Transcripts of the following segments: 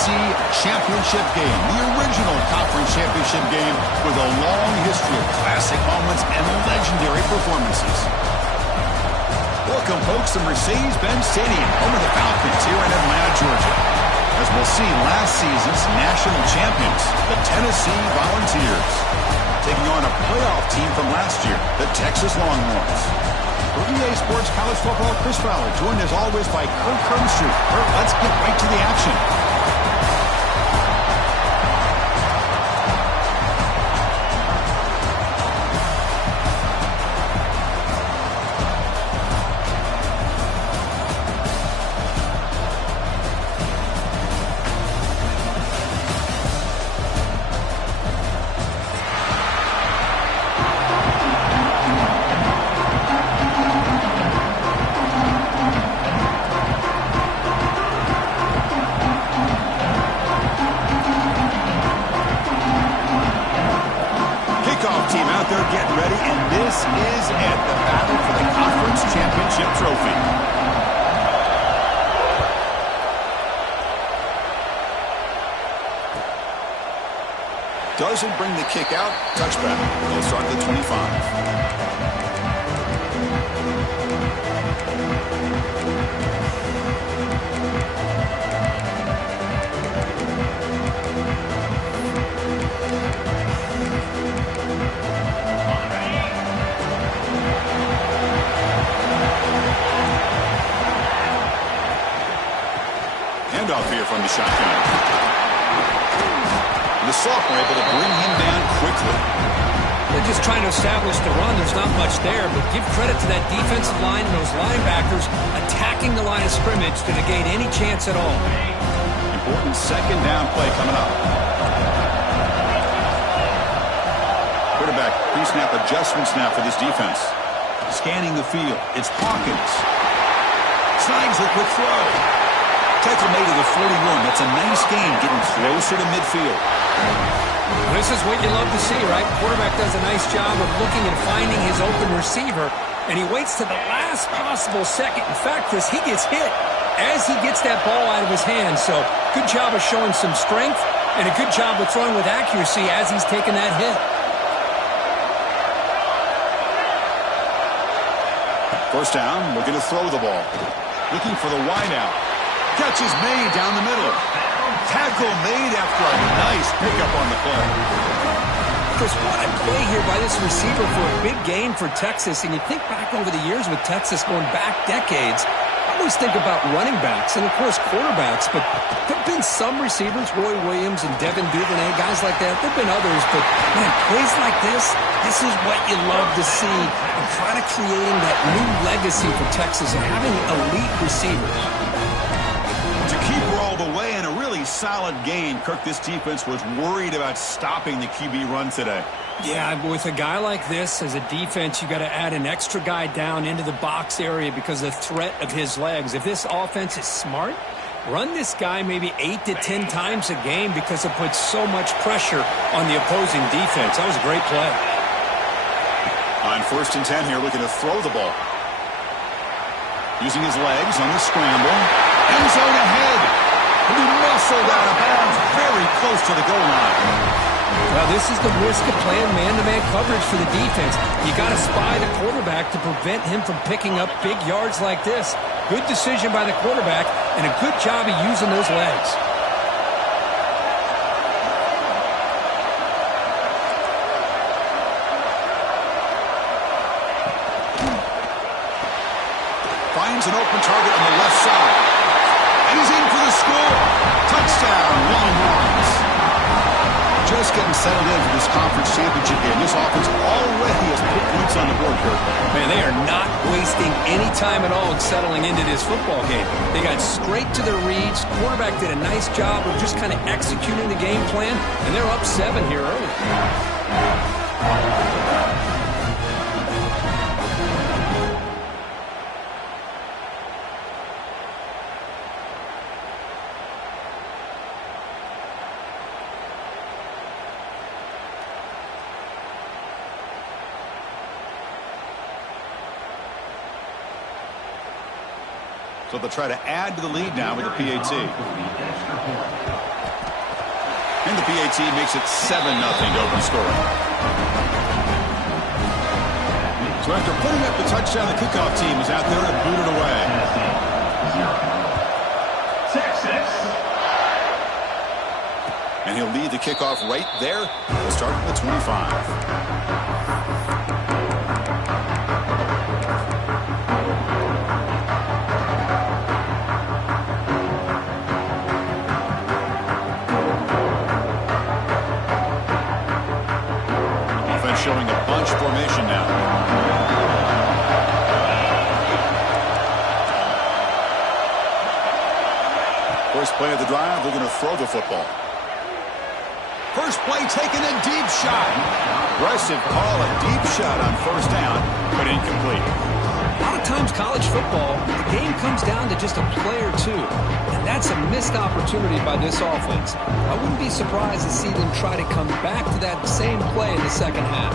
Tennessee championship game, the original conference championship game with a long history of classic moments and legendary performances. Welcome, folks, to Mercedes-Benz Stadium, home of the Falcons here in Atlanta, Georgia. As we'll see, last season's national champions, the Tennessee Volunteers, taking on a playoff team from last year, the Texas Longhorns. For EA Sports College Football, Chris Fowler, joined as always by Kurt Crumbstreet. Kurt, let's get right to the action. Doesn't bring the kick out. Touchback. They'll start at the 25. Handoff here from the shotgun. The sophomore able to bring him down quickly. They're just trying to establish the run. There's not much there, but give credit to that defensive line and those linebackers attacking the line of scrimmage to negate any chance at all. Important second down play coming up. Quarterback pre-snap adjustments now for this defense. Scanning the field. It's Hawkins. Snags a quick throw. Tackle made to the 41. That's a nice gain, getting closer to midfield. This is what you love to see, right? Quarterback does a nice job of looking and finding his open receiver, and he waits to the last possible second. In fact, Chris, he gets hit as he gets that ball out of his hands. So good job of showing some strength and a good job of throwing with accuracy as he's taking that hit. First down, looking to throw the ball. Looking for the wideout. Catch is made down the middle. Tackle made after a nice pickup on the play. Chris, what a play here by this receiver for a big gain for Texas. And you think back over the years with Texas going back decades, I always think about running backs and, of course, quarterbacks. But there have been some receivers, Roy Williams and Devin Duvernay, guys like that. There have been others. But, man, plays like this is what you love to see. And kind of creating that new legacy for Texas and having elite receivers. To keep her all the way and a really solid game, Kirk, this defense was worried about stopping the QB run today. Yeah, with a guy like this as a defense, you got to add an extra guy down into the box area because of the threat of his legs. If this offense is smart, run this guy maybe 8 to 10 times a game because it puts so much pressure on the opposing defense. That was a great play. On 1st and 10 here, looking to throw the ball. Using his legs on the scramble. End zone ahead. He'll be muscled out of bounds very close to the goal line. Well, this is the risk of playing man-to-man coverage for the defense. You got to spy the quarterback to prevent him from picking up big yards like this. Good decision by the quarterback and a good job of using those legs. Finds an open target on the left side. And he's in for the score. Touchdown, Longhorns. Just getting settled in for this conference championship game. This offense already has put points on the board, Kirk. Man, they are not wasting any time at all in settling into this football game. They got straight to their reads. Quarterback did a nice job of just kind of executing the game plan, and they're up 7 here early. So they'll try to add to the lead now with the PAT. And the PAT makes it 7-0 to open scoring. So after putting up the touchdown, the kickoff team is out there to boot it away. And he'll lead the kickoff right there. We'll start at the 25. Showing a bunch formation now. First play of the drive, they're going to throw the football. First play taken a deep shot. Aggressive call, a deep shot on first down, but incomplete. A lot of times college football, the game comes down to just a play or two. And that's a missed opportunity by this offense. I wouldn't be surprised to see them try to come back to that same play in the second half.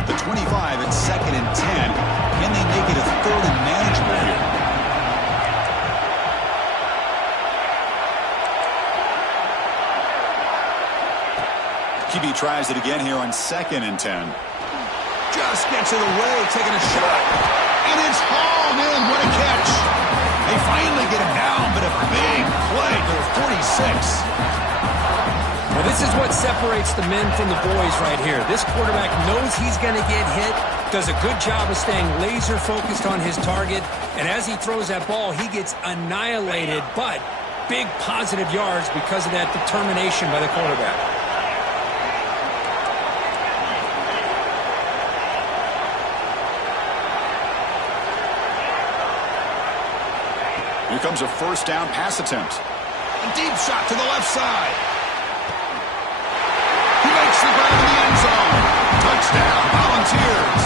At the 25, it's 2nd and 10. Can they make it a 3rd and manageable here? QB tries it again here on 2nd and 10. Just gets it away, taking a shot. And it's hauled in. What a catch. They finally get him down, but a big play to the 46. Well, this is what separates the men from the boys right here. This quarterback knows he's going to get hit, does a good job of staying laser focused on his target, and as he throws that ball, he gets annihilated, but big positive yards because of that determination by the quarterback. Here comes a first down pass attempt. A deep shot to the left side. He makes the grab in the end zone. Touchdown, Volunteers.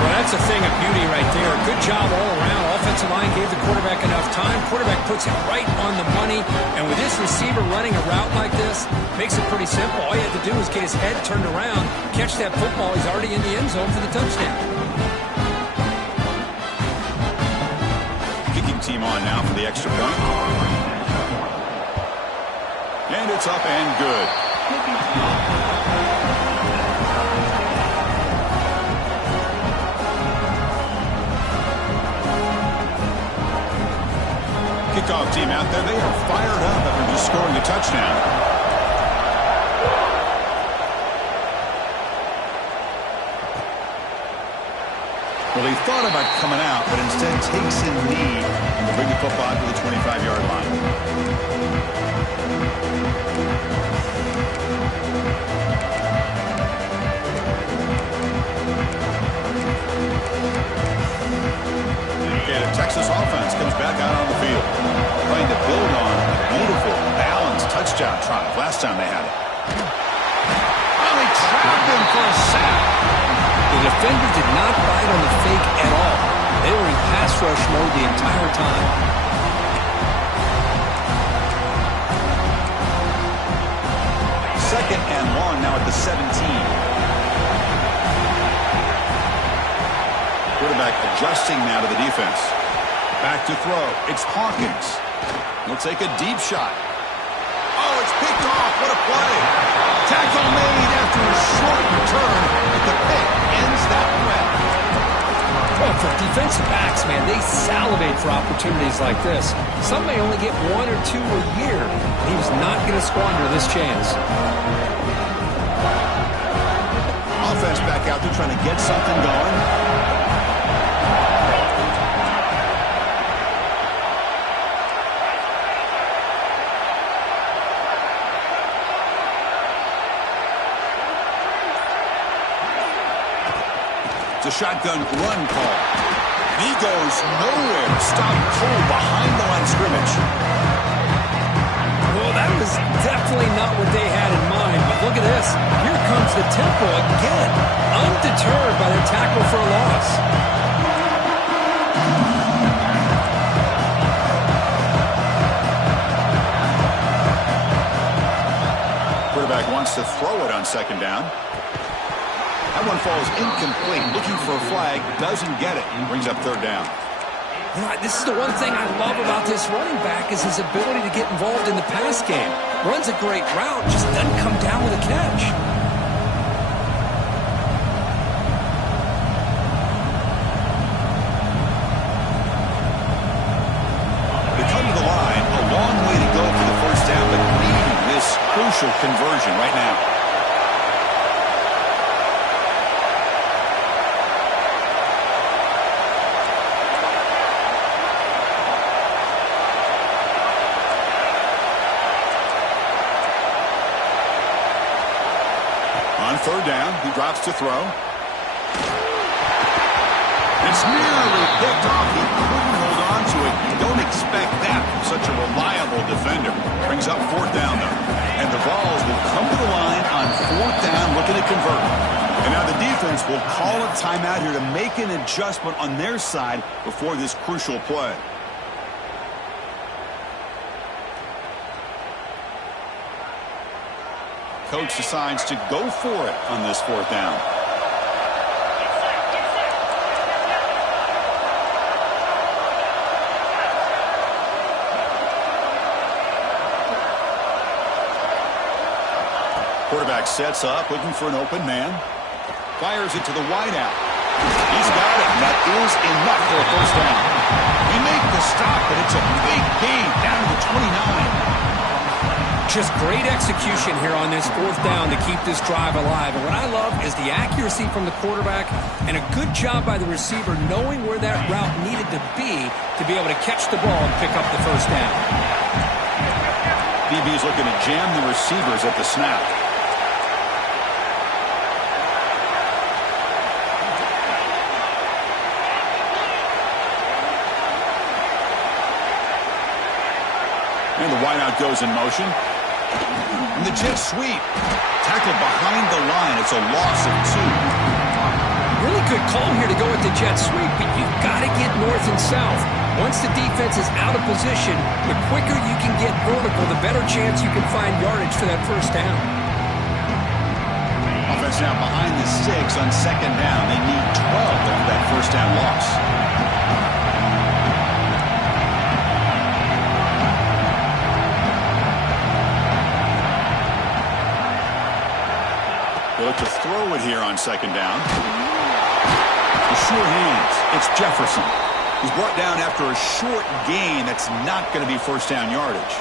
Well, that's a thing of beauty right there. Good job all around. Offensive line gave the quarterback enough time. Quarterback puts it right on the money. And with this receiver running a route like this, makes it pretty simple. All you have to do is get his head turned around, catch that football. He's already in the end zone for the touchdown. Team on now for the extra point. And it's up and good. Kickoff team out there. They are fired up after just scoring a touchdown. Well, he thought about coming out, but instead takes in lead to bring the football to the 25-yard line. Okay, the Texas offense comes back out on the field, trying to build on a beautiful, balanced touchdown drive last time they had it. Oh, they trapped him for a sack. The defender did not bite on the fake at all. They were in pass rush mode the entire time. Second and long now at the 17. Quarterback adjusting now to the defense. Back to throw. It's Hawkins. He'll take a deep shot. Oh, it's picked off. What a play. Tackle made after a short return, but the pick ends that threat. Well, for defensive backs, man, they salivate for opportunities like this. Some may only get 1 or 2 a year. He was not going to squander this chance. Offense back out there trying to get something going. It's a shotgun run call. And he goes nowhere. Stopped cold behind the line of scrimmage. Well, that was definitely not what they had in mind. But look at this. Here comes the tempo again. Undeterred by their tackle for a loss. Quarterback wants to throw it on second down. That one falls incomplete. Looking for a flag. Doesn't get it. Brings up third down. You know, this is the one thing I love about this running back is his ability to get involved in the pass game. Runs a great route, just doesn't come down with a catch. They come to the line, a long way to go for the first down, but needing this crucial conversion right now. On third down, he drops to throw. It's nearly picked off. He couldn't hold on to it. You don't expect that from such a reliable defender. Brings up fourth down, though. And the Vols will come to the line on fourth down, looking to convert. And now the defense will call a timeout here to make an adjustment on their side before this crucial play. Coach decides to go for it on this fourth down. Quarterback sets up, looking for an open man. Fires it to the wideout. He's got it, and that is enough for a first down. They make the stop, but it's a big gain down to the 29. Just great execution here on this fourth down to keep this drive alive. And what I love is the accuracy from the quarterback and a good job by the receiver knowing where that route needed to be able to catch the ball and pick up the first down. DB's looking to jam the receivers at the snap. And the wideout goes in motion. And the jet sweep. Tackled behind the line. It's a loss of 2. Really good call here to go with the jet sweep, but you've got to get north and south. Once the defense is out of position, the quicker you can get vertical, the better chance you can find yardage for that first down. Offense now behind the 6 on second down. They need 12 after that first down loss. They look to throw it here on second down. The sure hands. It's Jefferson. He's brought down after a short gain that's not going to be first down yardage.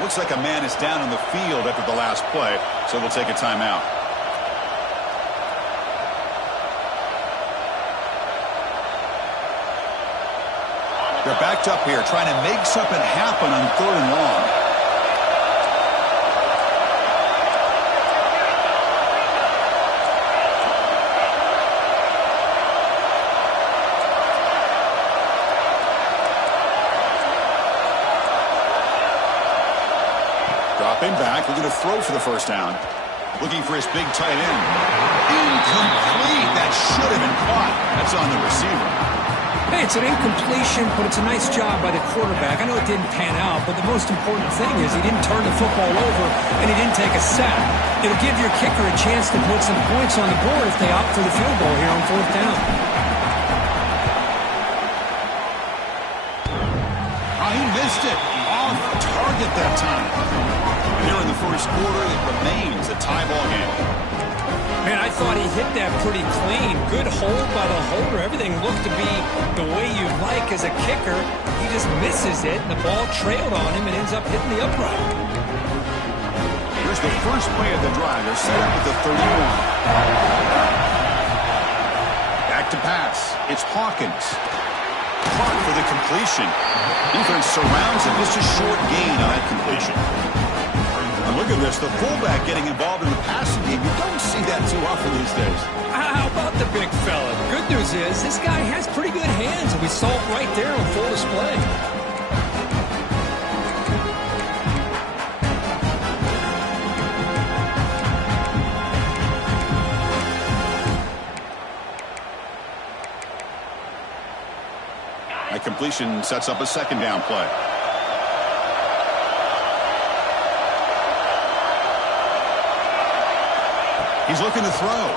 Looks like a man is down on the field after the last play, so we'll take a timeout. They're backed up here trying to make something happen on third and long. Dropping back, looking to throw for the first down. Looking for his big tight end. Incomplete. That should have been caught. That's on the receiver. Hey, it's an incompletion, but it's a nice job by the quarterback. I know it didn't pan out, but the most important thing is he didn't turn the football over and he didn't take a sack. It'll give your kicker a chance to put some points on the board if they opt for the field goal here on fourth down. Oh, he missed it. Off target that time. Here in the first quarter, it remains a tie ball game. Man, I thought he hit that pretty clean. Good hold by the holder. Everything looked to be the way you'd like as a kicker. He just misses it, and the ball trailed on him and ends up hitting the upright. Here's the first play of the drive. They're set up at the 31. Back to pass. It's Hawkins. Clark for the completion. Defense surrounds him. Just a short gain on that completion. And look at this, the fullback getting involved in the passing game. You don't see that too often these days. How about the big fella? Good news is this guy has pretty good hands, and we saw it right there on full display. That completion sets up a second down play. He's looking to throw.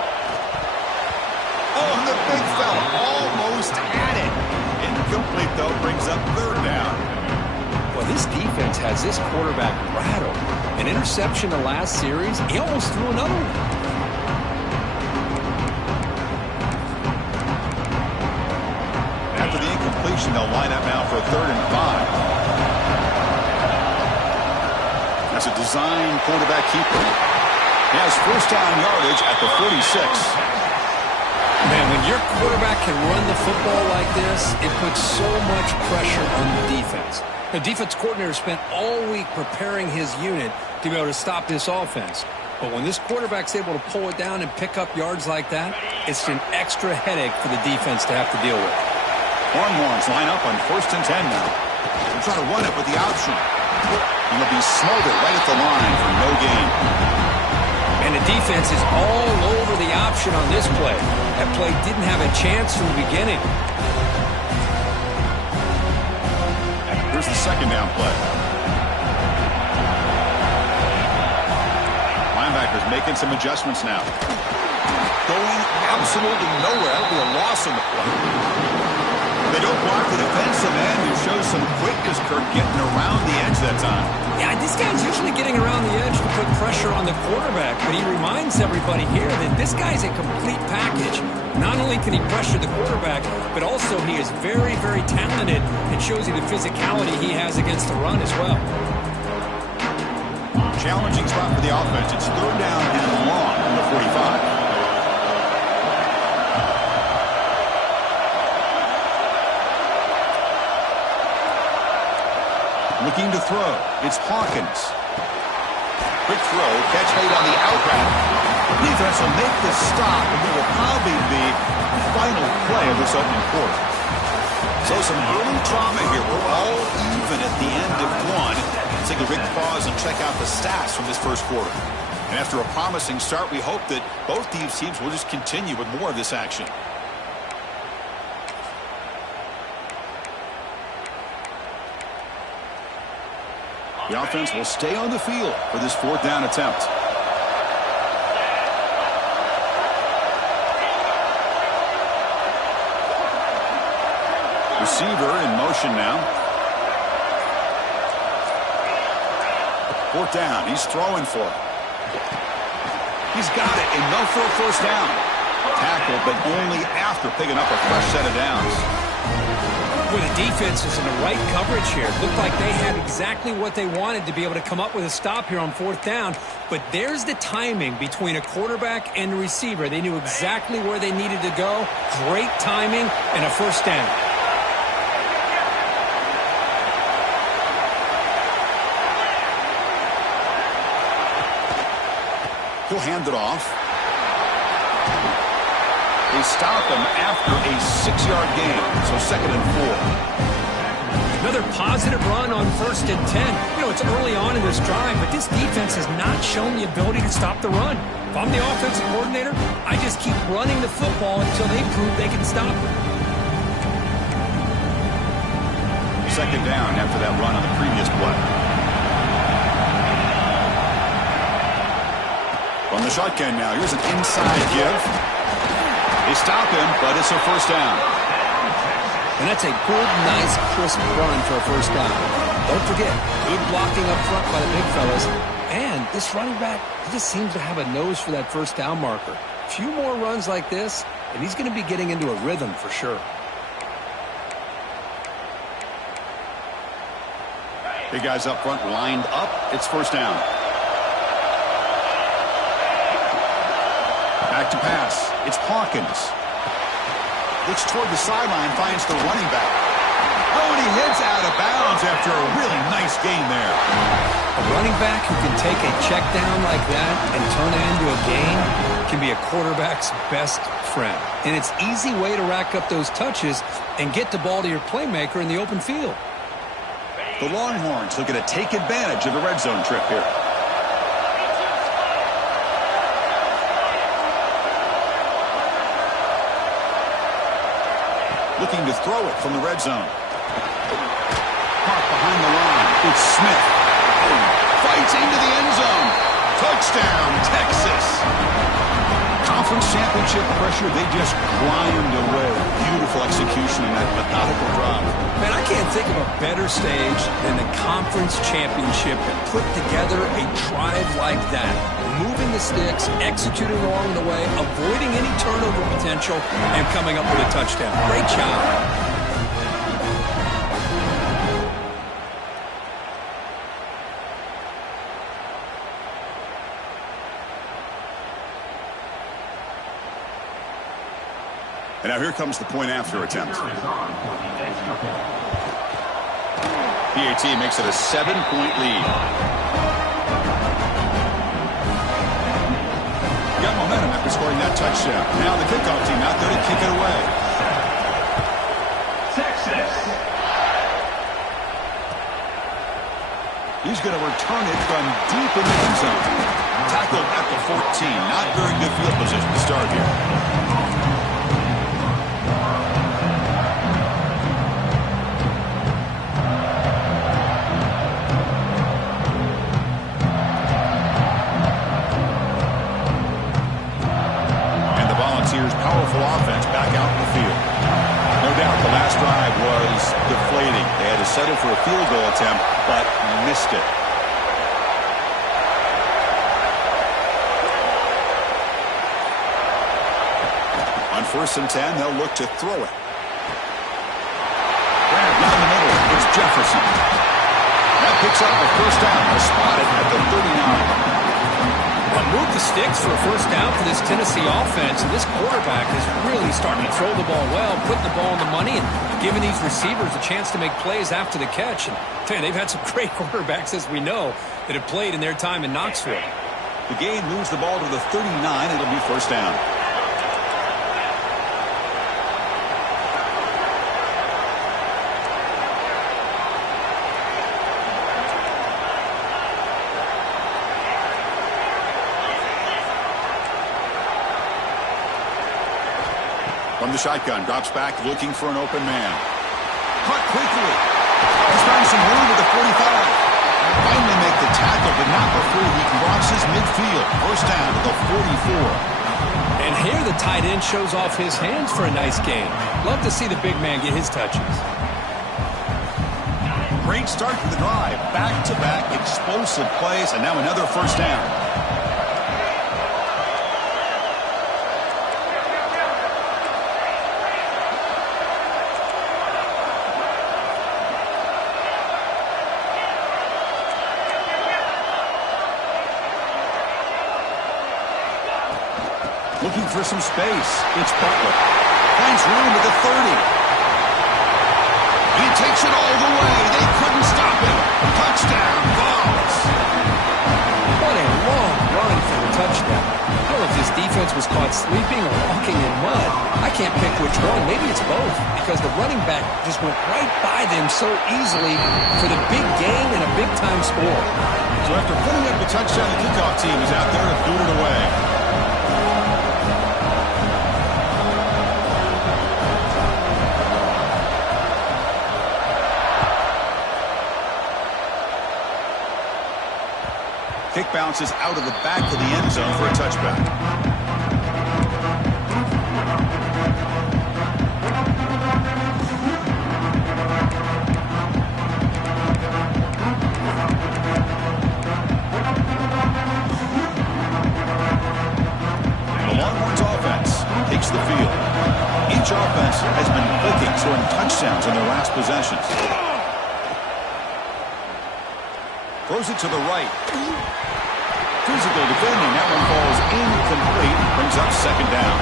Oh, and the big fella almost had it. Incomplete, though, brings up third down. Well, this defense has this quarterback rattled. An interception the last series, he almost threw another one. After the incompletion, they'll line up now for a 3rd and 5. That's a design quarterback keeper. He has first down yardage at the 46. Man, when your quarterback can run the football like this, it puts so much pressure on the defense. The defense coordinator spent all week preparing his unit to be able to stop this offense. But when this quarterback's able to pull it down and pick up yards like that, it's an extra headache for the defense to have to deal with. Longhorns line up on 1st and 10 now. They'll try to run it with the option. And he'll be smothered right at the line for no gain. And the defense is all over the option on this play. That play didn't have a chance from the beginning. Here's the 2nd down play. Linebackers making some adjustments now. Going absolutely nowhere. That'll be a loss on the play. They don't block the defensive end and show some quickness, Kirk, getting around the edge that time. Yeah, this guy's usually getting around the edge to put pressure on the quarterback, but he reminds everybody here that this guy's a complete package. Not only can he pressure the quarterback, but also he is very, very talented and shows you the physicality he has against the run as well. Challenging spot for the offense. It's 3rd down and long from the 45. Looking to throw. It's Hawkins. Quick throw. Catch made on the out route. Defense will make the stop, and it will probably be the final play of this opening quarter. So some early drama here. We're all even at the end of one. Let's take a big pause and check out the stats from this first quarter. And after a promising start, we hope that both these teams will just continue with more of this action. The offense will stay on the field for this 4th down attempt. Receiver in motion now. 4th down. He's throwing for it. He's got it, and they'll throw 1st down. Tackle, but only after picking up a fresh set of downs. Well, the defense is in the right coverage here. It looked like they had exactly what they wanted to be able to come up with a stop here on 4th down. But there's the timing between a quarterback and the receiver. They knew exactly where they needed to go. Great timing and a 1st down. He'll hand it off. They stop him after a 6-yard gain, so 2nd and 4. Another positive run on 1st and 10. You know, it's early on in this drive, but this defense has not shown the ability to stop the run. If I'm the offensive coordinator, I just keep running the football until they prove they can stop it. 2nd down after that run on the previous play. From the shotgun now, here's an inside give. They stop him, but it's a 1st down. And that's a good, nice, crisp run for a 1st down. Don't forget, good blocking up front by the big fellas. And this running back, he just seems to have a nose for that 1st down marker. A few more runs like this, and he's going to be getting into a rhythm for sure. Big guys up front lined up. It's 1st down. Back to pass. It's Hawkins. Looks toward the sideline, finds the running back. Oh, and he heads out of bounds after a really nice gain there. A running back who can take a check down like that and turn it into a gain can be a quarterback's best friend. And it's an easy way to rack up those touches and get the ball to your playmaker in the open field. The Longhorns looking to take advantage of the red zone trip here. Looking to throw it from the red zone. Caught behind the line. It's Smith. Fights into the end zone. Touchdown, Texas. Conference championship pressure, they just climbed away. Beautiful execution in that methodical drive. Man, I can't think of a better stage than the conference championship to put together a drive like that. Moving the sticks, executing along the way, avoiding any turnover potential, and coming up with a touchdown. Great job. And now here comes the point after attempt. PAT makes it a 7-point lead. Got momentum after scoring that touchdown. Now the kickoff team out there to kick it away. Texas. He's going to return it from deep in the end zone. Tackled at the 14. Not very good field position to start here. Powerful offense back out in the field. No doubt the last drive was deflating. They had to settle for a field goal attempt, but missed it. On 1st and 10, they'll look to throw it. Grab down the middle. It's Jefferson. That picks up a first down. They're spotted at the 39. Move the sticks for a first down for this Tennessee offense, and this quarterback is really starting to throw the ball well, putting the ball on the money, and giving these receivers a chance to make plays after the catch. And man, they've had some great quarterbacks, as we know, that have played in their time in Knoxville. The game moves the ball to the 39. It'll be first down. From the shotgun, drops back, looking for an open man. Caught quickly. He's found some room at the 45. Finally make the tackle, but not before he crosses midfield. First down to the 44. And here the tight end shows off his hands for a nice gain. Love to see the big man get his touches. Great start to the drive. Back-to-back explosive plays, and now another first down. Looking for some space. It's Butler. Finds room at the 30. He takes it all the way. They couldn't stop him. Touchdown, Vols. What a long run for the touchdown. I don't know if this defense was caught sleeping or walking in mud. I can't pick which one. Maybe it's both, because the running back just went right by them so easily for the big gain and a big-time score. So after putting up the touchdown, the kickoff team is out there to boot it away. Kick bounces out of the back of the end zone for a touchback. The Longhorns offense takes the field. Each offense has been clicking, scoring touchdowns in their last possessions. Throws it to the right. Physical defending. That one falls incomplete. Brings up second down.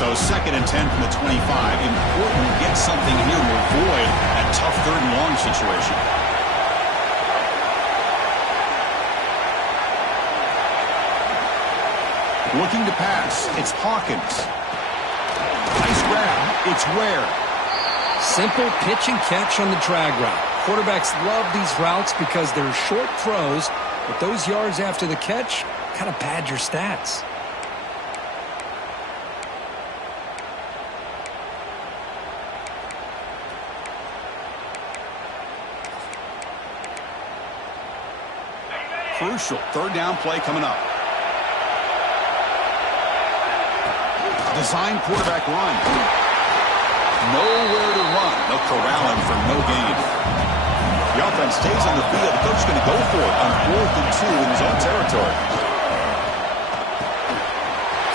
So 2nd and 10 from the 25. Important to get something here to avoid that tough 3rd and long situation. Looking to pass. It's Hawkins. Nice grab. It's Ware. Simple pitch and catch on the drag route. Quarterbacks love these routes because they're short throws, but those yards after the catch kind of pad your stats. crucial. Third down play coming up. Design quarterback run. Nowhere to run. They'll corral him for no gain. The offense stays on the field. The coach is going to go for it on 4th and 2 in his own territory.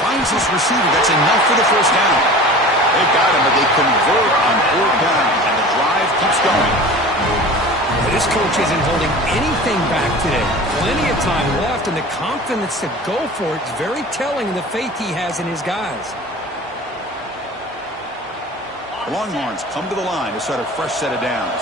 Finds his receiver. That's enough for the first down. They got him, but they convert on 4th down, and the drive keeps going. This coach isn't holding anything back today. Plenty of time left, and the confidence to go for it is very telling in the faith he has in his guys. The Longhorns come to the line to start a fresh set of downs.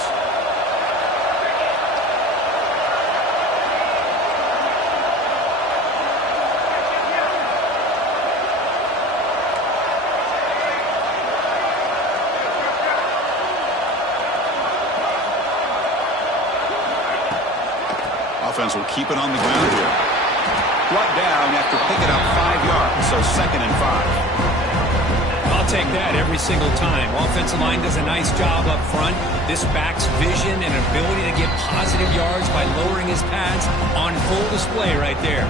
Offense will keep it on the ground here. Brought down after picking up 5 yards, so 2nd and 5. I'll take that every single time. Offensive line does a nice job up front. This back's vision and ability to get positive yards by lowering his pads on full display right there.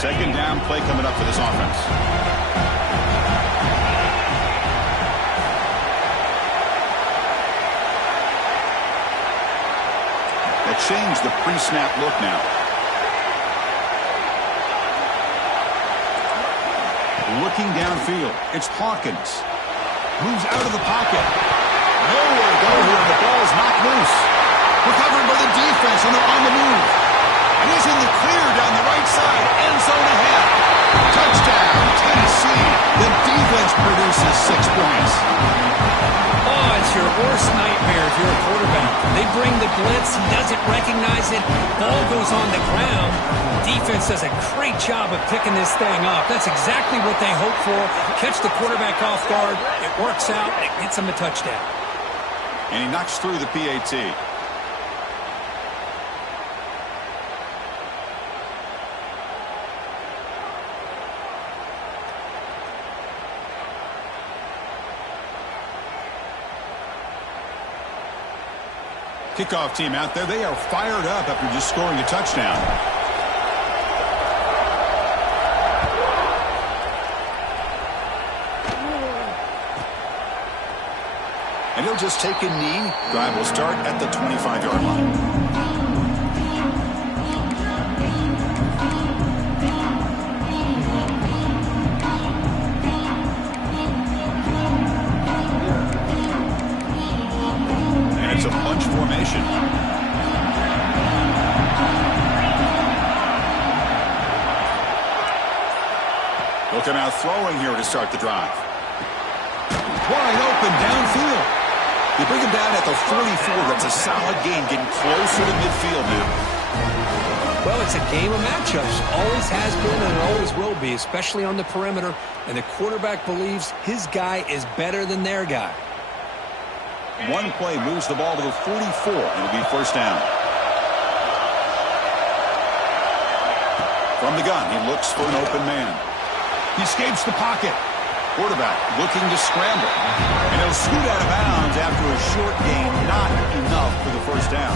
Second down play coming up for this offense. They change the pre-snap look now. Looking downfield. It's Hawkins. Moves out of the pocket. Nowhere to go here. The ball's knocked loose. Recovered by the defense, and they're on the move. And he's in the clear down the right side. End zone ahead. Touchdown, Tennessee. The defense produces 6 points. Oh, it's your worst nightmare if you're a quarterback. They bring the blitz. He doesn't recognize it. Ball goes on the ground. Defense does a great job of picking this thing up. That's exactly what they hope for. Catch the quarterback off guard. It works out. It gets him a touchdown. And he knocks through the PAT. Kickoff team out there. They are fired up after just scoring a touchdown. And he'll just take a knee. Drive will start at the 25-yard line. It's a bunch formation. Looking out throwing here to start the drive. Wide open downfield. They bring him down at the 44. That's a solid gain, getting closer to midfield now. Well, it's a game of matchups. Always has been and it always will be, especially on the perimeter. And the quarterback believes his guy is better than their guy. One play moves the ball to the 44, and it'll be first down. From the gun, he looks for an open man. He escapes the pocket. Quarterback looking to scramble. And he'll scoot out of bounds after a short gain. Not enough for the first down.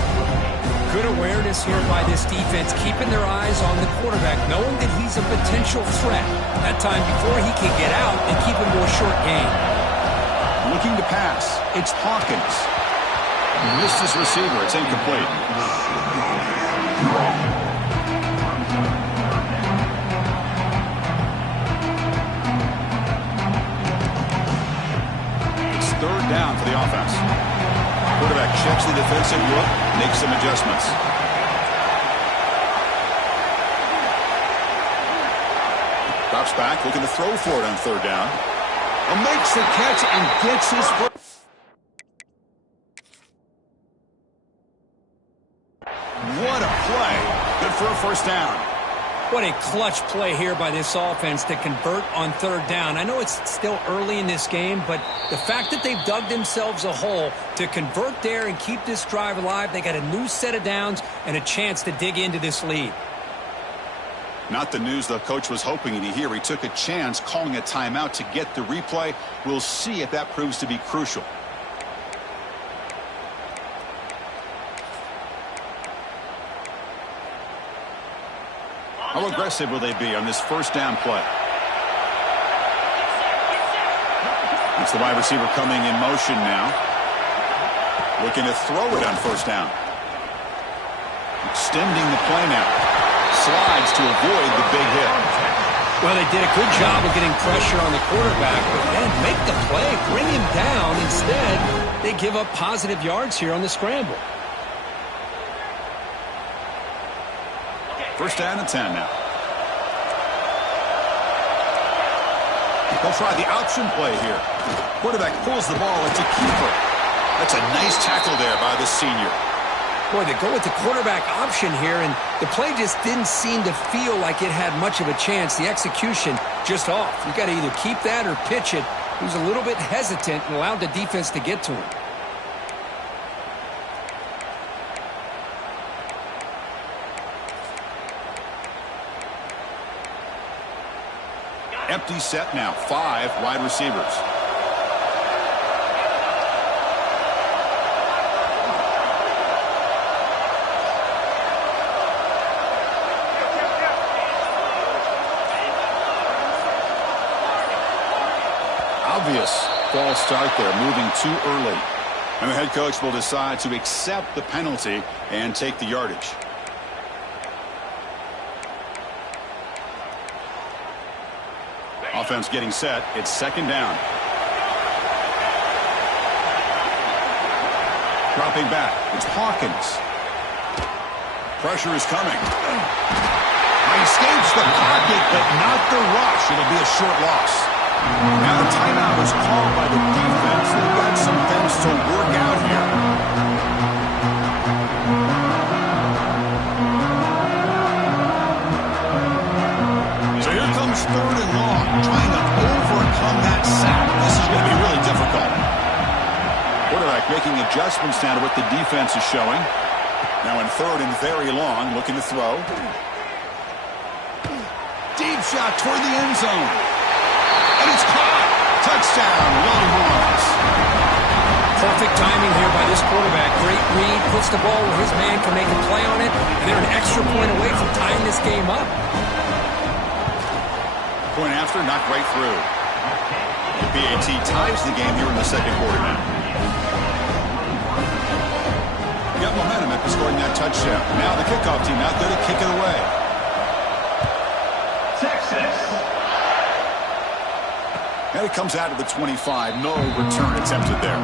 Good awareness here by this defense, keeping their eyes on the quarterback, knowing that he's a potential threat. That time before he can get out and keep him to a short gain. Looking to pass. It's Hawkins. Missed his receiver. It's incomplete. It's third down for the offense. Quarterback checks the defensive look, makes some adjustments. Drops back, looking to throw for it on third down. And makes the catch and gets his foot. What a play. Good for a first down. What a clutch play here by this offense to convert on third down. I know it's still early in this game, but the fact that they've dug themselves a hole to convert there and keep this drive alive, they got a new set of downs and a chance to dig into this lead. Not the news the coach was hoping to hear. He took a chance calling a timeout to get the replay. We'll see if that proves to be crucial. How aggressive will they be on this first down play? It's the wide receiver coming in motion now. Looking to throw it on first down. Extending the play now. Slides to avoid the big hit. Well, they did a good job of getting pressure on the quarterback, but then make the play, bring him down. Instead, they give up positive yards here on the scramble. First down and 10 now. They'll try the option play here. Quarterback pulls the ball. It's a keeper. That's a nice tackle there by the senior. Boy, they go with the quarterback option here, and the play just didn't seem to feel like it had much of a chance. The execution just off. You got to either keep that or pitch it. He was a little bit hesitant and allowed the defense to get to him. Empty set now. 5 wide receivers. Obvious false start there, moving too early. And the head coach will decide to accept the penalty and take the yardage. Offense getting set. It's second down. Dropping back. It's Hawkins. Pressure is coming. Escapes the pocket, but not the rush. It'll be a short loss. Now the timeout is called by the defense. They've got some things to work out here. So here comes third and long, trying to overcome that sack. This is going to be really difficult. Quarterback making adjustments now to what the defense is showing. Now in third and very long, looking to throw. Deep shot toward the end zone. And it's caught. Touchdown, Longhorns. Perfect timing here by this quarterback. Great read, puts the ball where his man can make a play on it, and they're an extra point away from tying this game up. Point after, knocked right through. The PAT ties the game here in the second quarter now. Got momentum after scoring that touchdown. Now the kickoff team out there to kick it away. Texas. And it comes out of the 25. No return attempted there.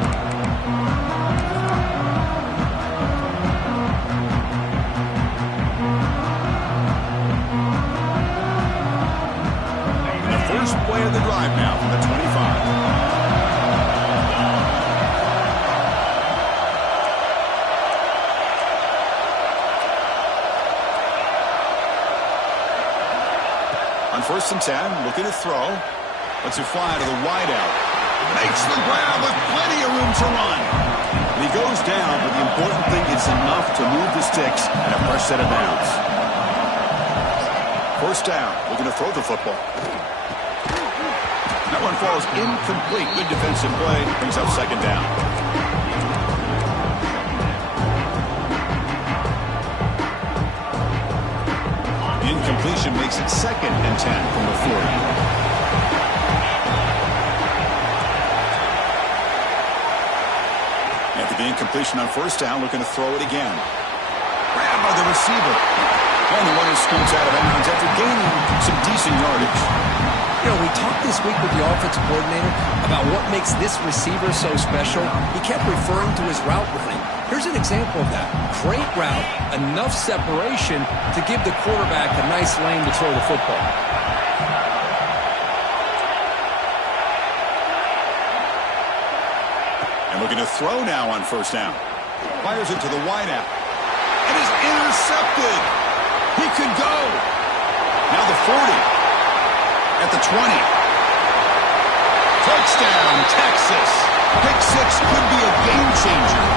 And the first play of the drive now from the 25. On first and 10, looking to throw. Lets it fly to the wideout. Makes the grab with plenty of room to run. And he goes down, but the important thing is enough to move the sticks and a fresh set of downs. First down, looking to throw the football. That one falls incomplete. Good defensive play, brings up second down. Incompletion makes it second and 10 from the 40. After the incompletion on first down, looking to throw it again. Grabbed by the receiver. And the runner scoots out of bounds after gaining some decent yardage. You know, we talked this week with the offensive coordinator about what makes this receiver so special. He kept referring to his route running. Here's an example of that. Great route, enough separation to give the quarterback a nice lane to throw the football. And looking to throw now on first down. Fires it to the wideout. And is intercepted. He could go. Now the 40. At the 20. Touchdown, Texas. Pick six could be a game changer.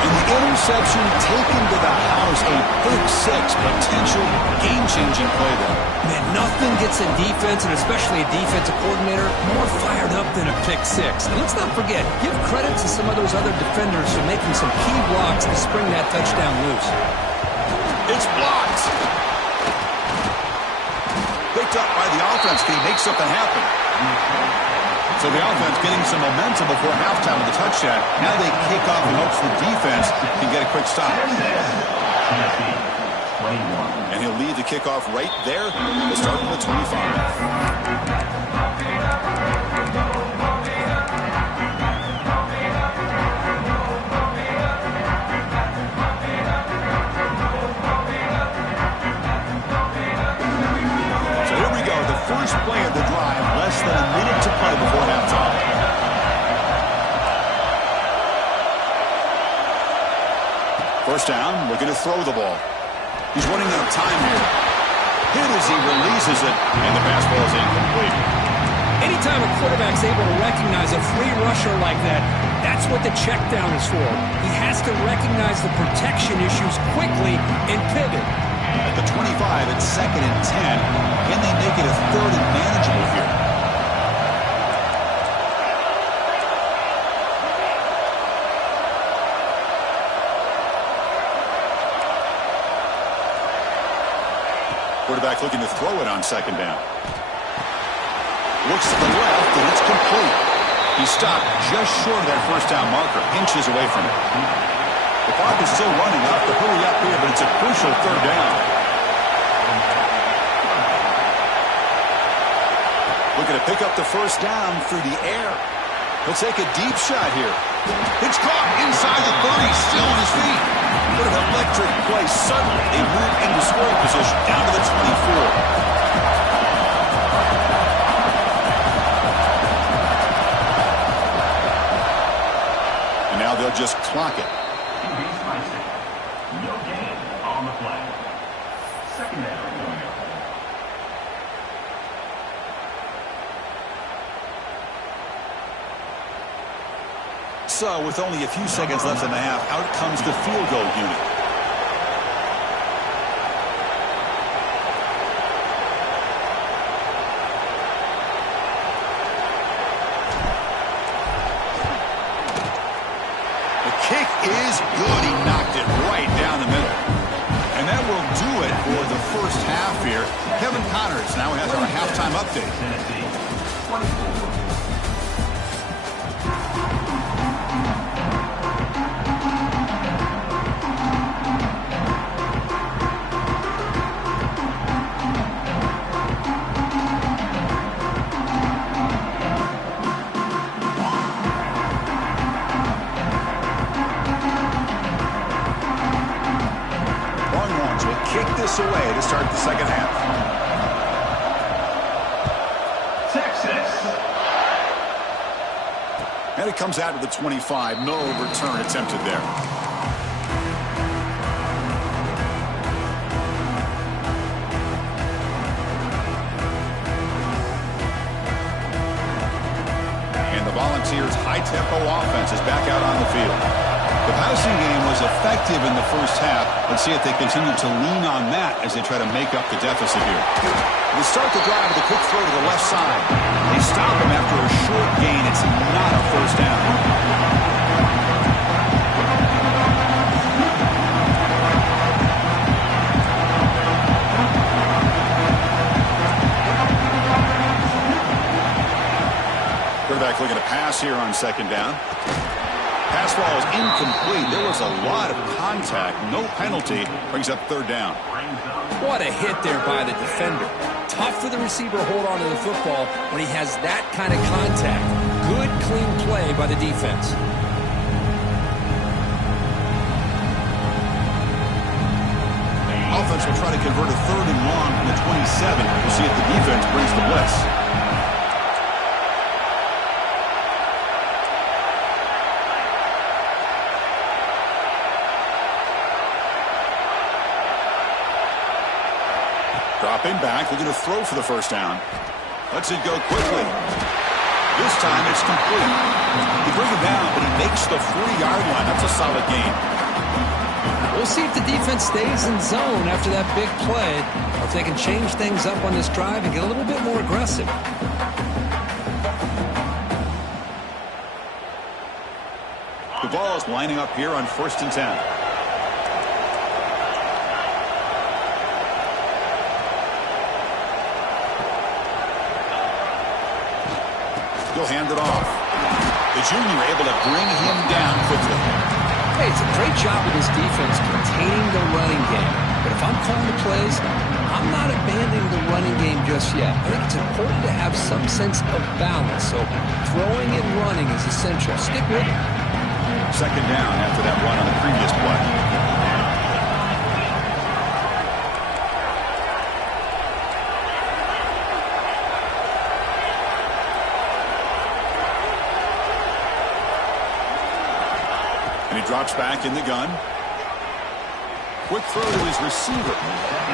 And the interception taken to the house, a pick six, potential game-changing play there. Man, nothing gets a defense, and especially a defensive coordinator, more fired up than a pick six. And let's not forget, give credit to some of those other defenders for making some key blocks to spring that touchdown loose. It's blocked. Picked up by the offense. Can he make something happen? So the offense getting some momentum before halftime with the touchdown. Now they kick off in hopes the defense can get a quick stop. And he'll lead the kickoff right there. We'll start from the 25. First play of the drive, less than a minute to play before halftime. First down, looking to throw the ball. He's running out of time here. Hit as he releases it, and the pass ball is incomplete. Anytime a quarterback's able to recognize a free rusher like that, that's what the check down is for. He has to recognize the protection issues quickly and pivot. At the 25, it's 2nd and 10. Can they make it a 3rd and manageable here? Quarterback looking to throw it on 2nd down. Looks to the left, and it's complete. He stopped just short of that first down marker, inches away from it. The clock is still running off to hurry up here, but it's a crucial 3rd down. Looking to pick up the first down through the air. He'll take a deep shot here. It's caught inside the 30, still on his feet. What an electric play. Suddenly, they move into scoring position down to the 24. Now they'll just clock it. No gain on the play. 2nd down. So, with only a few seconds left in the half, out comes the field goal unit. Kick is good. He knocked it right down the middle. And that will do it for the first half here. Kevin Connors now has our halftime update. Away to start the second half. Texas. And it comes out to the 25. No return attempted there. And the Volunteers' high-tempo offense is back out on the field. The passing game was effective in the first half. Let's see if they continue to lean on that as they try to make up the deficit here. They start the drive with a quick throw to the left side. They stop him after a short gain. It's not a first down. Quarterback looking to pass here on 2nd down. Pass ball is incomplete. There was a lot of contact. No penalty. Brings up 3rd down. What a hit there by the defender. Tough for the receiver to hold on to the football when he has that kind of contact. Good, clean play by the defense. Offense will try to convert a 3rd and long from the 27. We'll see if the defense brings the blitz. Dropping back, looking to throw for the first down. Lets it go quickly. This time it's complete. He brings it down, but he makes the 40-yard line. That's a solid gain. We'll see if the defense stays in zone after that big play, or if they can change things up on this drive and get a little bit more aggressive. The ball is lining up here on 1st and 10. He'll hand it off. The junior able to bring him down quickly. Hey, it's a great job with this defense containing the running game. But if I'm calling the plays, I'm not abandoning the running game just yet. I think it's important to have some sense of balance. So throwing and running is essential. Stick with it. 2nd down after that run on the previous play. And he drops back in the gun. Quick throw to his receiver.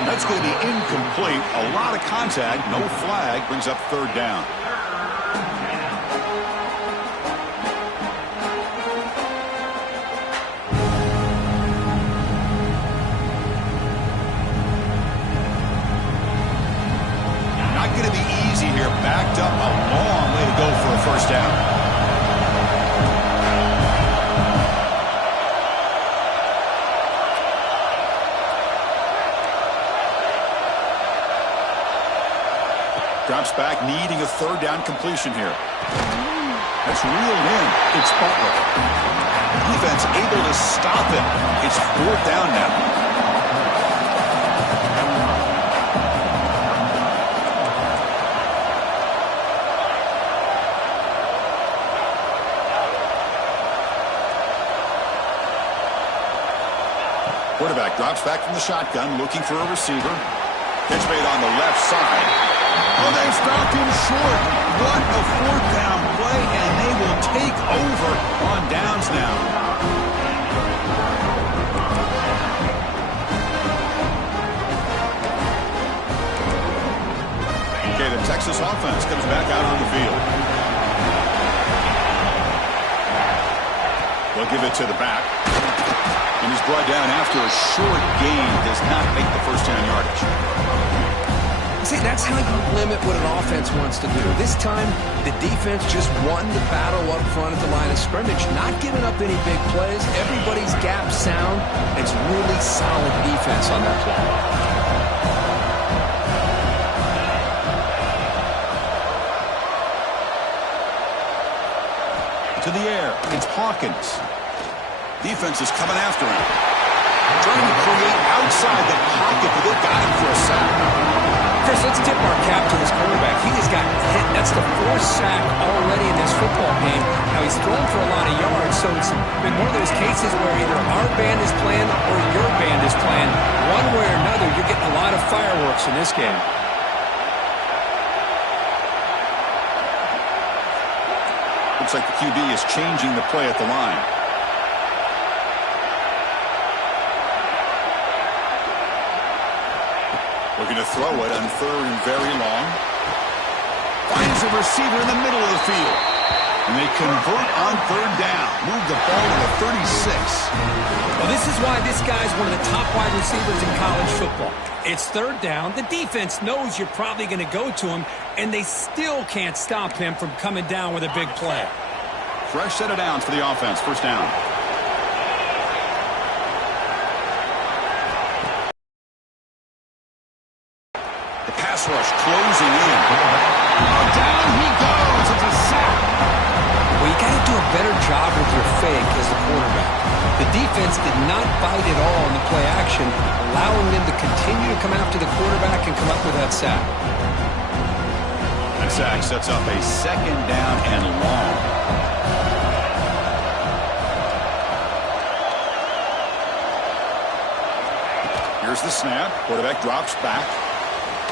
That's going to be incomplete. A lot of contact. No flag. Brings up 3rd down. Not going to be easy here. Backed up a long way to go for a 1st down. Drops back, needing a 3rd down completion here. That's reeled in. It's Butler. Defense able to stop him. It's 4th down now. Quarterback drops back from the shotgun, looking for a receiver. Catch made on the left side. Oh, they stopped him short. What a 4th down play, and they will take over on downs now. Okay, the Texas offense comes back out on the field. They'll give it to the back. And he's brought down after a short gain. Does not make the 1st down yardage. See, that's how you limit what an offense wants to do. This time, the defense just won the battle up front at the line of scrimmage, not giving up any big plays. Everybody's gap sound. It's really solid defense on that play. To the air. It's Hawkins. Defense is coming after him. Trying to create outside the pocket, but they've got him for a sack. Chris, let's tip our cap to this quarterback. He has gotten hit. That's the 4th sack already in this football game. Now, he's thrown for a lot of yards, so it's been one of those cases where either our band is playing or your band is playing. One way or another, you're getting a lot of fireworks in this game. Looks like the QB is changing the play at the line. Looking to throw it on 3rd and very long. Finds a receiver in the middle of the field. And they convert on 3rd down. Move the ball to the 36. Well, this is why this guy's one of the top wide receivers in college football. It's 3rd down. The defense knows you're probably going to go to him, and they still can't stop him from coming down with a big play. Fresh set of downs for the offense. 1st down. Pass rush closing in. Oh, down he goes. It's a sack. Well, you got to do a better job with your fake as the quarterback. The defense did not bite at all in the play action, allowing them to continue to come after the quarterback and come up with that sack. That sack sets up a 2nd down and long. Here's the snap. Quarterback drops back.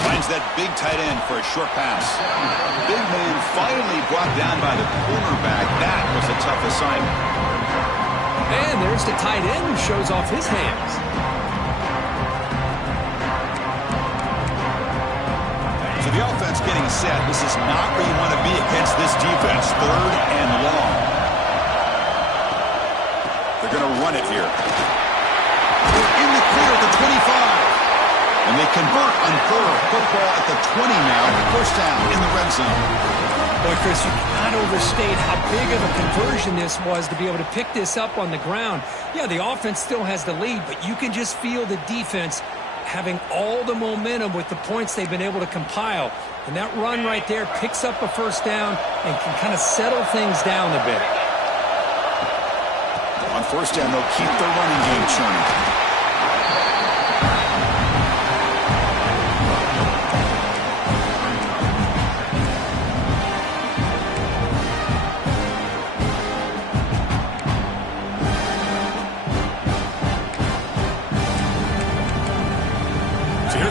Finds that big tight end for a short pass. Big man finally brought down by the cornerback. That was a tough assignment. And there's the tight end who shows off his hands. So the offense offense getting set. This is not where you want to be against this defense. 3rd and long. They're going to run it here. They're in the clear at the 25. And they convert on 3rd. Football at the 20 now. First down in the red zone. Boy, Chris, you cannot overstate how big of a conversion this was to be able to pick this up on the ground. Yeah, the offense still has the lead, but you can just feel the defense having all the momentum with the points they've been able to compile. And that run right there picks up a first down and can kind of settle things down a bit. On first down, they'll keep the running game churning.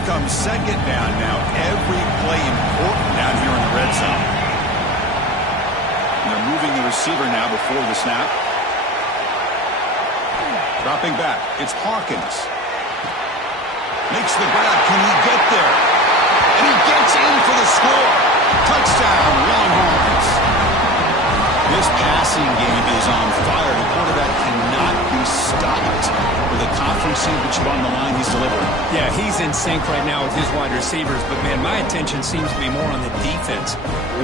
Comes second down now. Every play important down here in the red zone. And they're moving the receiver now before the snap. Dropping back. It's Hawkins. Makes the grab. Can he get there? And he gets in for the score. Touchdown, Longhorns. This passing game is on fire. The quarterback cannot be stopped. With the confidence on the line he's delivering. Yeah, he's in sync right now with his wide receivers, but man, my attention seems to be more on the defense.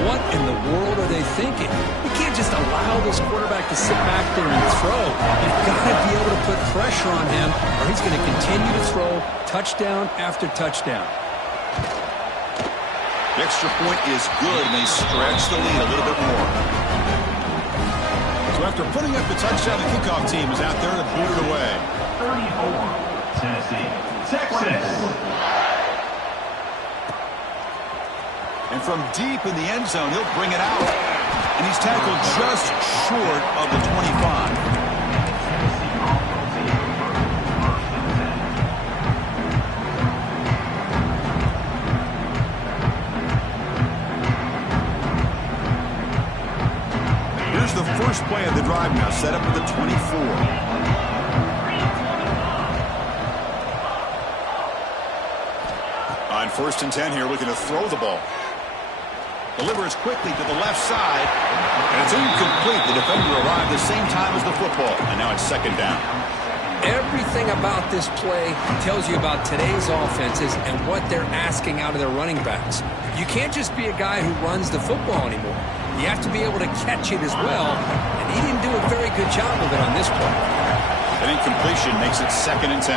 What in the world are they thinking? You can't just allow this quarterback to sit back there and throw. You've got to be able to put pressure on him, or he's going to continue to throw touchdown after touchdown. The extra point is good, and they stretch the lead a little bit more. So after putting up the touchdown, the kickoff team is out there to boot it away. 34, Tennessee, Texas. And from deep in the end zone, he'll bring it out. And he's tackled just short of the 25. Here's the first play of the drive now, set up at the 24. On 1st and 10 here, looking to throw the ball. Delivers quickly to the left side. And it's incomplete. The defender arrived the same time as the football. And now it's 2nd down. Everything about this play tells you about today's offenses and what they're asking out of their running backs. You can't just be a guy who runs the football anymore. You have to be able to catch it as well. And he didn't do a very good job of it on this play. An incompletion makes it 2nd and 10.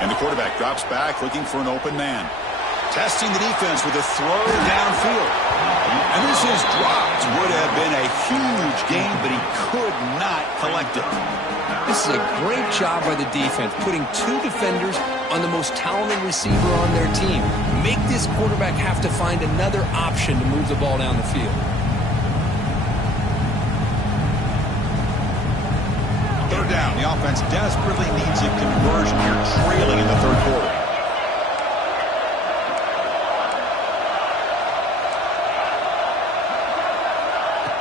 And the quarterback drops back, looking for an open man. Testing the defense with a throw downfield. And this is dropped. Would have been a huge gain, but he could not collect it. This is a great job by the defense, putting 2 defenders on the most talented receiver on their team. Make this quarterback have to find another option to move the ball down the field. Down. The offense desperately needs a conversion here, trailing in the 3rd quarter.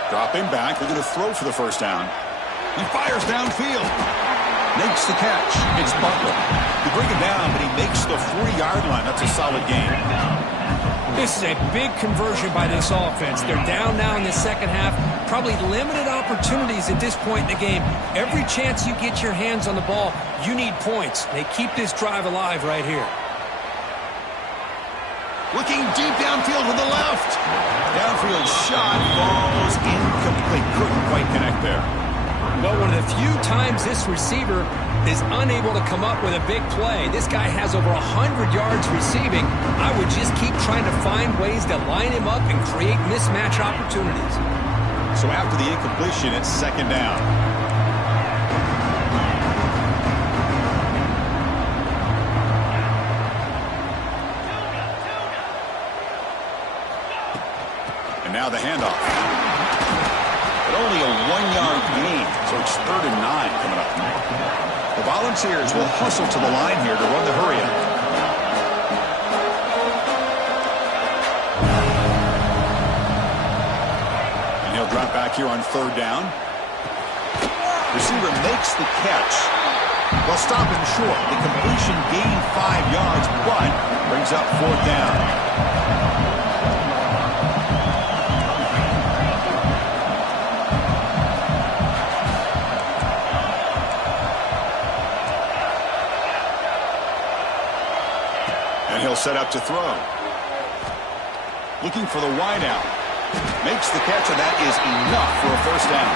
Dropping back, looking to throw for the first down. He fires downfield. Makes the catch. It's Butler. He bring it down, but he makes the 3-yard line. That's a solid gain. This is a big conversion by this offense. They're down now in the second half. Probably limited opportunities at this point in the game. Every chance you get your hands on the ball, you need points. They keep this drive alive right here. Looking deep downfield with the left. Downfield shot falls incomplete. Couldn't quite connect there. Well, one of the few times this receiver is unable to come up with a big play. This guy has over 100 yards receiving. I would just keep trying to find ways to line him up and create mismatch opportunities. So after the incompletion, it's 2nd down. And now the handoff. But only a 1-yard gain, so it's 3rd and 9 coming up. The Volunteers will hustle to the line here to run the hurry-up. Drop back here on 3rd down. Receiver makes the catch. They'll stop him short. The completion gained 5 yards, but brings up 4th down. And he'll set up to throw. Looking for the wideout. Makes the catch, and that is enough for a 1st down.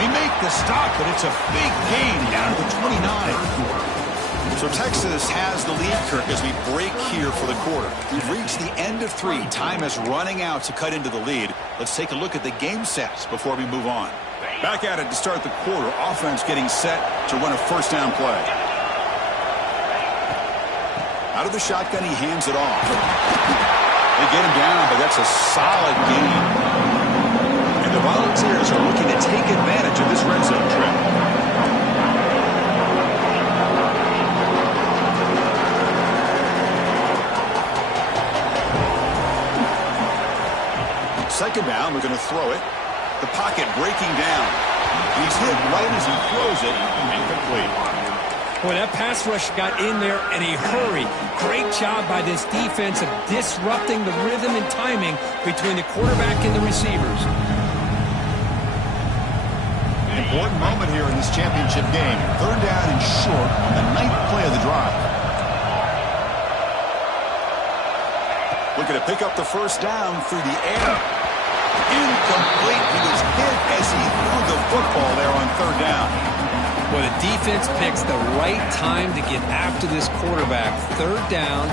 They make the stop, but it's a big gain down to the 29. So Texas has the lead, Kirk, as we break here for the quarter. We've reached the end of 3. Time is running out to cut into the lead. Let's take a look at the game sets before we move on. Back at it to start the quarter. Offense getting set to run a 1st down play. Out of the shotgun, he hands it off. They get him down, but that's a solid gain. And the Volunteers are looking to take advantage of this red zone trip. Second down, we're going to throw it. The pocket breaking down. He's hit right as he throws it, incomplete. Boy, that pass rush got in there in a hurry. Great job by this defense of disrupting the rhythm and timing between the quarterback and the receivers. An important moment here in this championship game. 3rd down and short on the 9th play of the drive. Looking to pick up the 1st down through the air. Incomplete. He was hit as he threw the football there on 3rd down. Well, the defense picks the right time to get after this quarterback. 3rd down,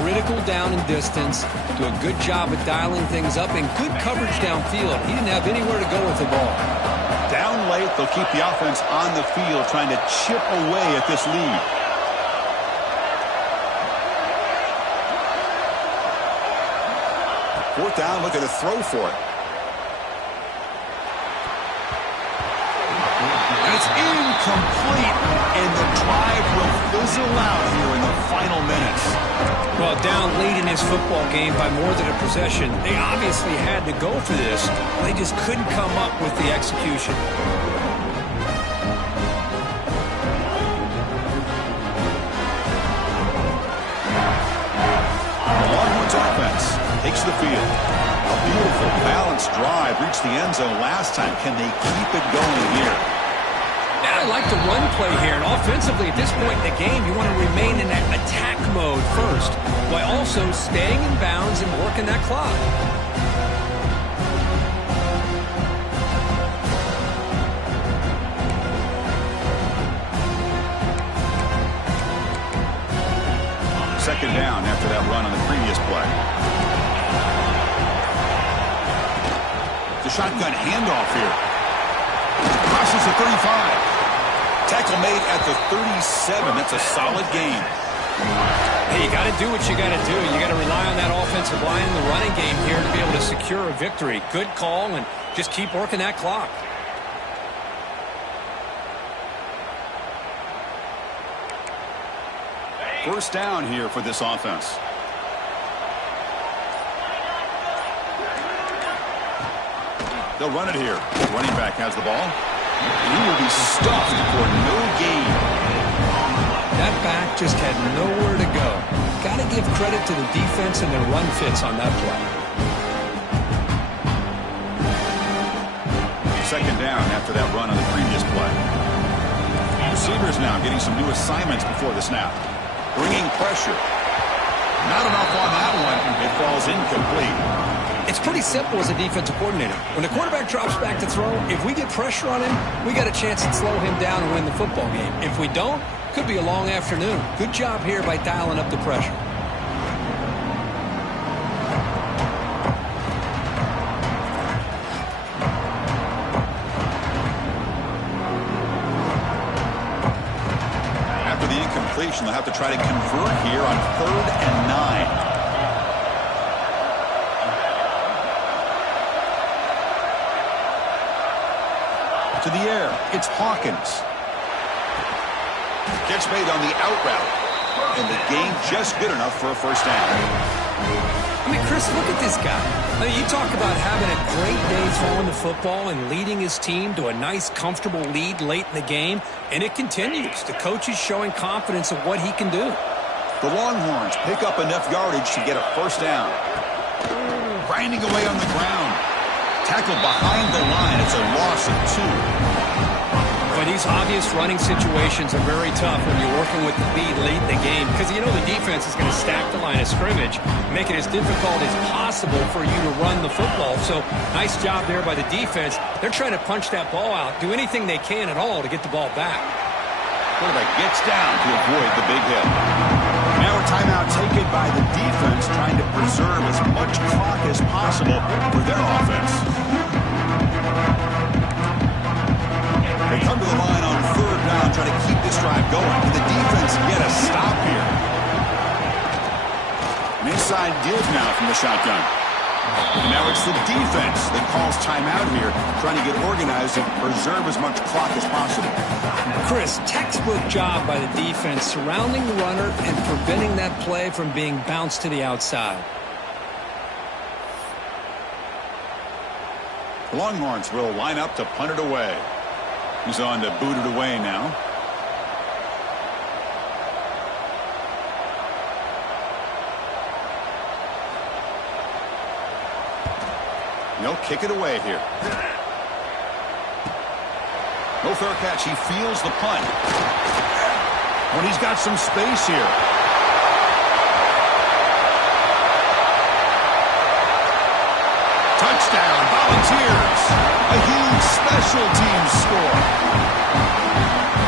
critical down and distance. Do a good job of dialing things up and good coverage downfield. He didn't have anywhere to go with the ball. Down late, they'll keep the offense on the field trying to chip away at this lead. Fourth down, looking to throw for it. It's incomplete, and the drive will fizzle out here in the final minutes. Well, down late in this football game by more than a possession, they obviously had to go for this. They just couldn't come up with the execution. The Longhorns offense takes the field. A beautiful, balanced drive reached the end zone last time. Can they keep it going here? I like the run play here, and offensively at this point in the game, you want to remain in that attack mode first, while also staying in bounds and working that clock. Second down after that run on the previous play. The shotgun handoff here. Crosses the 35. Tackle made at the 37. That's a solid gain. Hey, you got to do what you got to do. You got to rely on that offensive line in the running game here to be able to secure a victory. Good call, and just keep working that clock. First down here for this offense. They'll run it here. The running back has the ball. And he will be stuffed for no gain. That back just had nowhere to go. Got to give credit to the defense and their run fits on that play. Second down after that run on the previous play. Receivers now getting some new assignments before the snap. Bringing pressure. Not enough on that one. It falls incomplete. It's pretty simple as a defensive coordinator. When the quarterback drops back to throw, if we get pressure on him, we got a chance to slow him down and win the football game. If we don't, could be a long afternoon. Good job here by dialing up the pressure. After the incompletion, they'll have to try to convert here on 3rd and 9. To the air, it's Hawkins. Catch made on the out route, and the gain just good enough for a 1st down. I mean, Chris, look at this guy. I mean, you talk about having a great day throwing the football and leading his team to a nice, comfortable lead late in the game, and it continues. The coach is showing confidence of what he can do. The Longhorns pick up enough yardage to get a first down. Grinding away on the ground. Tackled behind the line. It's a loss of 2. But these obvious running situations are very tough when you're working with the lead late in the game because you know the defense is going to stack the line of scrimmage, make it as difficult as possible for you to run the football. So nice job there by the defense. They're trying to punch that ball out, do anything they can at all to get the ball back. Quarterback gets down to avoid the big hit. Now a timeout taken by the defense, trying to preserve as much clock as possible for their offense. They come to the line on third down, trying to keep this drive going. Can the defense get a stop here? An inside deals now from the shotgun. And now it's the defense that calls timeout here, trying to get organized and preserve as much clock as possible. Chris, textbook job by the defense surrounding the runner and preventing that play from being bounced to the outside. The Longhorns will line up to punt it away. He's on to boot it away now. They'll kick it away here. No fair catch. He feels the punt. When he's got some space here. Touchdown, Volunteers. A huge special teams score.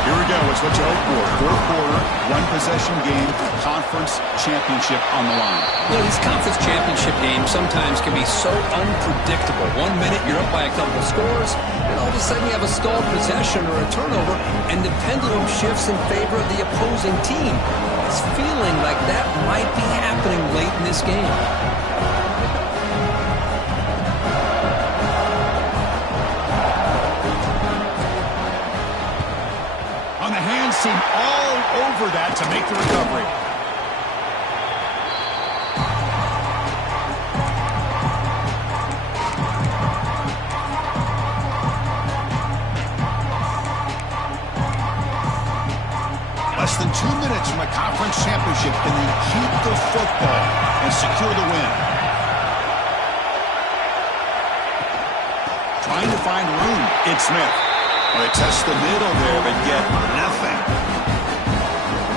Here we go. It's what you hope for. Fourth quarter, one-possession game, conference championship on the line. You know, these conference championship games sometimes can be so unpredictable. 1 minute you're up by a couple of scores, and all of a sudden you have a stalled possession or a turnover, and the pendulum shifts in favor of the opposing team. It's feeling like that might be happening late in this game. On the hands team all over that to make the recovery. Less than 2 minutes from a conference championship. Can they keep the football and secure the win? Trying to find room. It's Smith. Well, they test the middle there, but get nothing.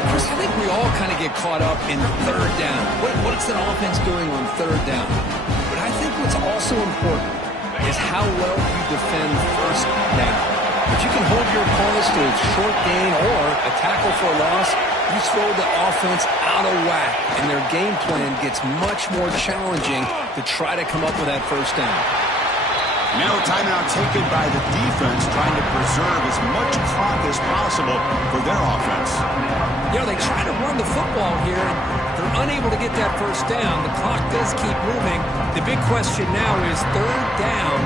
Chris, I think we all kind of get caught up in third down. What's an offense doing on third down? But I think what's also important is how well you defend first down. If you can hold your opponents to a short gain or a tackle for a loss, you throw the offense out of whack, and their game plan gets much more challenging to try to come up with that first down. Now a timeout taken by the defense, trying to preserve as much clock as possible for their offense. You know, they try to run the football here, and they're unable to get that first down. The clock does keep moving. The big question now is third down,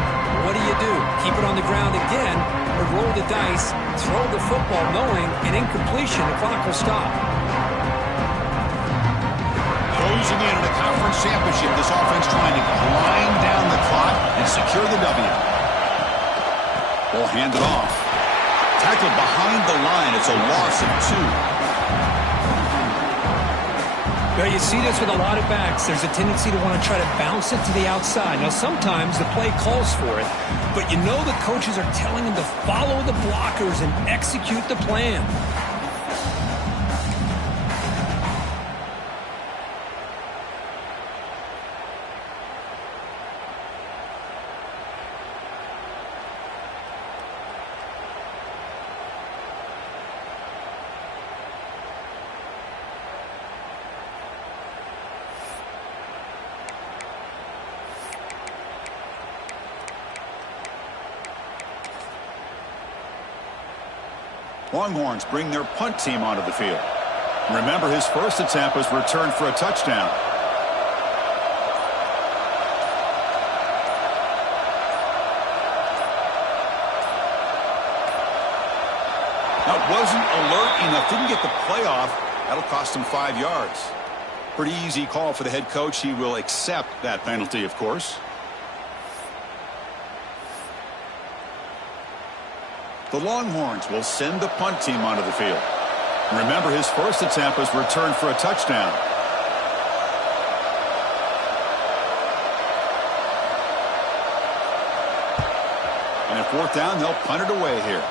what do you do? Keep it on the ground again, or roll the dice, throw the football knowing an incompletion, the clock will stop. Closing in on a conference championship, this offense trying to grind down the clock and secure the W. Ball handed off. Tackled behind the line. It's a loss of 2. Well, you see this with a lot of backs. There's a tendency to want to try to bounce it to the outside. Now, sometimes the play calls for it, but you know the coaches are telling them to follow the blockers and execute the plan. Longhorns bring their punt team onto the field. Remember, his first attempt was returned for a touchdown. That wasn't alert enough. Didn't get the play off. That'll cost him 5 yards. Pretty easy call for the head coach. He will accept that penalty, of course. The Longhorns will send the punt team onto the field. Remember, his first attempt was returned for a touchdown. And at fourth down, they'll punt it away here.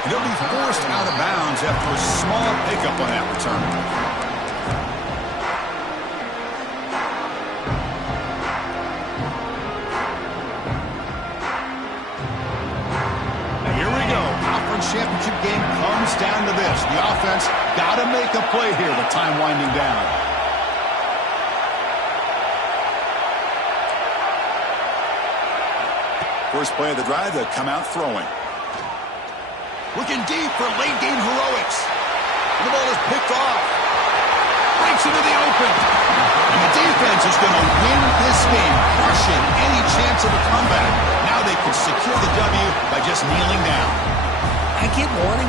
And he'll be forced out of bounds after a small pickup on that return. Championship game comes down to this. The offense got to make a play here with time winding down. First play of the drive, they'll come out throwing. Looking deep for late game heroics. And the ball is picked off. Breaks into the open. And the defense is going to win this game, crushing any chance of a comeback. Now they can secure the W by just kneeling down. I get wanting